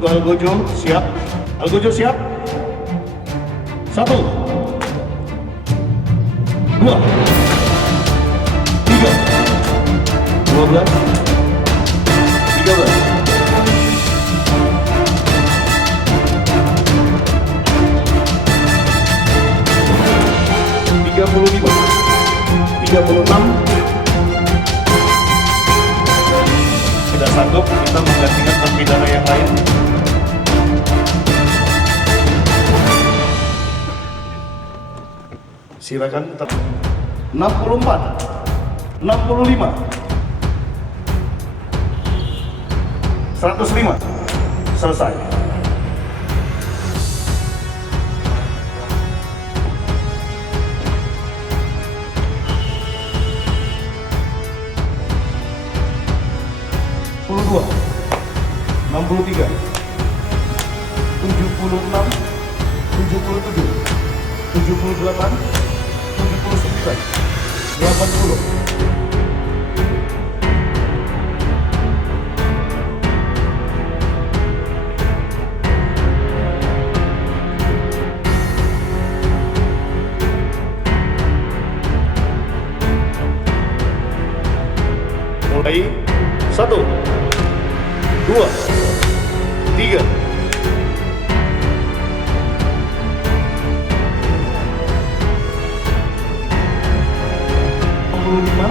Untuk Algojo siap. Algojo siap. 1, 2, 3, 12, 13, 35, 36. Tidak sanggup, kita menggantikan terpidana yang lain. Silakan. 64, 65, 105. Selesai. Dua, 63, 76, 77, 78, 79, 80. Mulai 1, 2, 3, 65,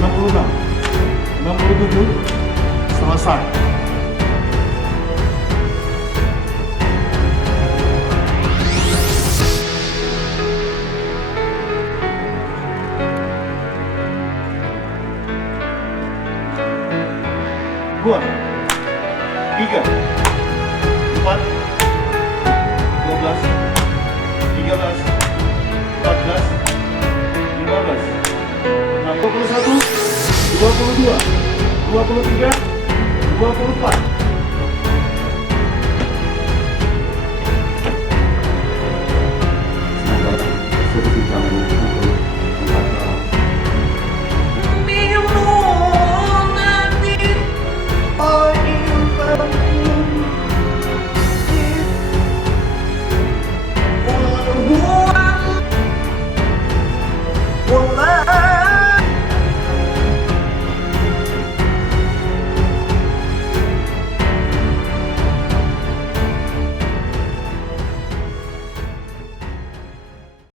66, 67. Selesai. Dua, 3, 4, 12, 13, 14, 15, 21, 22, 23, 24.